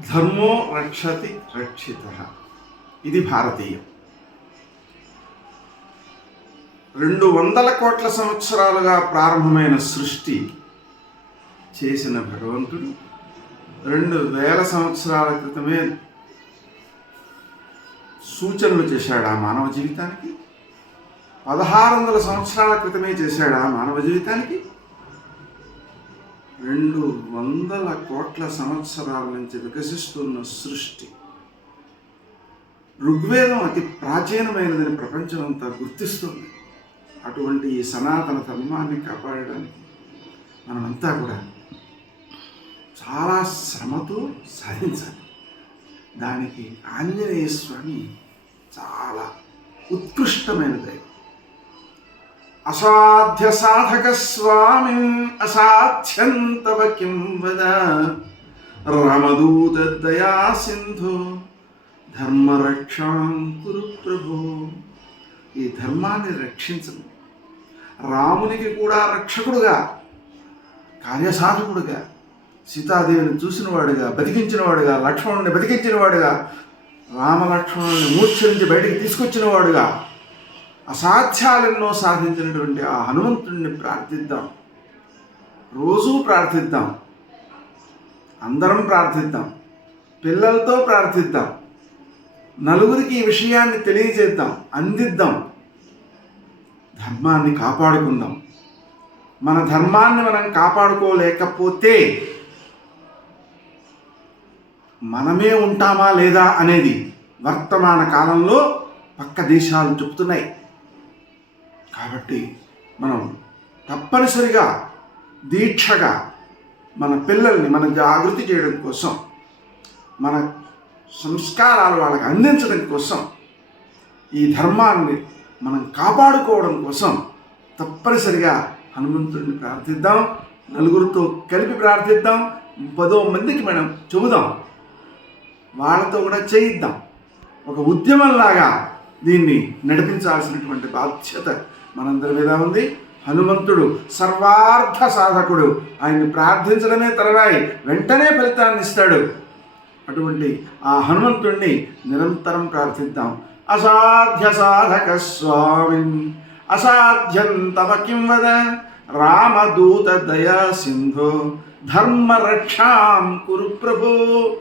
ధర్మో రక్షతి రక్షిత ఇది భారతీయం రెండు వందల కోట్ల సంవత్సరాలుగా ప్రారంభమైన సృష్టి చేసిన భగవంతుడు రెండు వేల సంవత్సరాల క్రితమే సూచనలు చేశాడు ఆ మానవ జీవితానికి. పదహారు వందల సంవత్సరాల క్రితమే చేశాడు ఆ మానవ జీవితానికి. రెండు వందల కోట్ల సంవత్సరాల నుంచి వికసిస్తున్న సృష్టి. ఋగ్వేదం అతి ప్రాచీనమైనదని ప్రపంచం అంతా గుర్తిస్తుంది. అటువంటి ఈ సనాతన ధర్మాన్ని కాపాడడానికి మనమంతా కూడా చాలా శ్రమతో సాధించాలి. దానికి ఆంజనేయ స్వామి చాలా ఉత్కృష్టమైన దైవం అసాధ్య సాధక స్వామి అసాధ్యం తవ కిం వద? రామదూత దయా సింధు ధర్మరక్షాం కురు ప్రభు. ఈ ధర్మాన్ని రక్షించను. రామునికి కూడా రక్షకుడుగా కార్యసాధకుడుగా సీతాదేవిని చూసినవాడుగా బతికించినవాడుగా లక్ష్మణుని బతికించినవాడుగా రామలక్ష్మణుని మూర్ఛ నుంచి బయటికి తీసుకొచ్చినవాడుగా అసాధ్యాలెన్నో సాధించినటువంటి ఆ హనుమంతుడిని ప్రార్థిద్దాం. రోజూ ప్రార్థిద్దాం. అందరం ప్రార్థిద్దాం. పిల్లలతో ప్రార్థిద్దాం. నలుగురికి ఈ విషయాన్ని తెలియజేద్దాం. అందిద్దాం. ధర్మాన్ని కాపాడుకుందాం. మన ధర్మాన్ని మనం కాపాడుకోలేకపోతే మనమే ఉంటామా లేదా అనేది వర్తమాన కాలంలో పక్క దేశాలు చెబుతున్నాయి కాబట్టి మనం తప్పనిసరిగా దీక్షగా మన పిల్లల్ని మనం జాగృతి చేయడం కోసం మన సంస్కారాలు వాళ్ళకి అందించడం కోసం ఈ ధర్మాన్ని మనం కాపాడుకోవడం కోసం తప్పనిసరిగా హనుమంతుడిని ప్రార్థిద్దాం. నలుగురితో కలిపి ప్రార్థిద్దాం. పదో మందికి మనం చెబుదాం. వాళ్ళతో కూడా చేయిద్దాం. ఒక ఉద్యమంలాగా దీన్ని నడిపించాల్సినటువంటి బాధ్యత మనందరి మీద ఉంది. హనుమంతుడు సర్వార్థ సాధకుడు. ఆయన్ని ప్రార్థించడమే తరవాయి వెంటనే ఫలితాన్ని ఇస్తాడు. అటువంటి ఆ హనుమంతుణ్ణి నిరంతరం ప్రార్థిద్దాం. అసాధ్య సాధక స్వామి అసాధ్యం తమ కిం వద? రామదూత దయా సింధు ధర్మ రక్షాం కురు ప్రభు.